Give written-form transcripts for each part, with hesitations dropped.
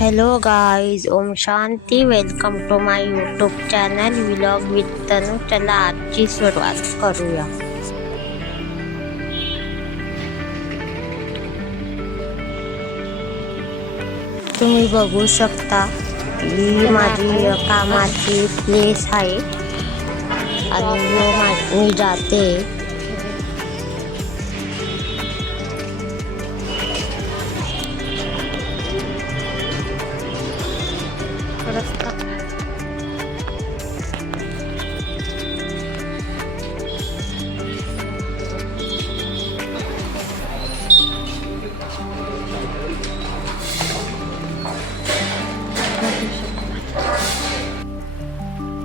Hello guys, Om Shanti. Welcome to my YouTube channel Vlog with तनु. चला आजची सुरुवात करूया. तुम्ही बघू शकता ही माझी कामाची प्लेस आहे आणि मी जाते.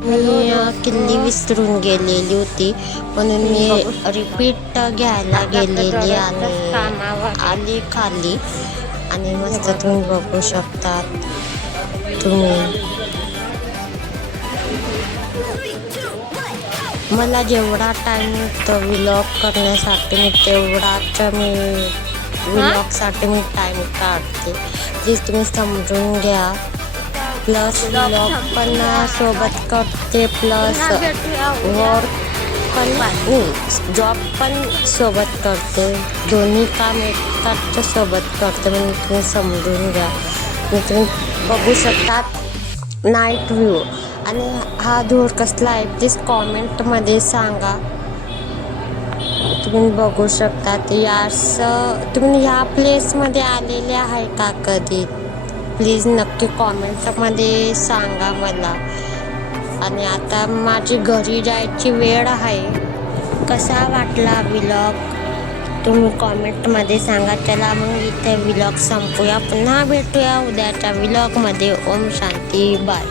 मी किल्ली विसरून गेलेली होती म्हणून मी रिपीट घ्यायला गेलेली आणि आली खाली आणि मस्त तुम्ही बघू शकता. तुम्ही मला जेवढा टाइम मिळतो व्लॉग करण्यासाठी मी व्लॉगसाठी मी टाइम काढते. प्लीज तुम्ही समजून घ्या. प्लस व्लॉग पण सोबत करते, प्लस वर्क पण जॉब पण सोबत करते. दोन्ही काम एकाच सोबत करते म्हणून तुम्ही समजून घ्या. तुम्ही बघू शकता नाईट व्ह्यू आणि हा धूर कसला आहे प्लीज कॉमेंटमध्ये सांगा. तुम्ही बघू शकता तुम्ही ह्या प्लेसमध्ये आलेले आहे का कधी, प्लीज नक्की कॉमेंटमध्ये सांगा मला. आणि आता माझी घरी जायची वेळ आहे. कसा वाटला व्लॉग तुम्ही कॉमेंटमध्ये सांगा. चला मग इथे व्लॉग संपूया. पुन्हा भेटूया उद्याच्या व्लॉगमध्ये. ओम शांती. बाय.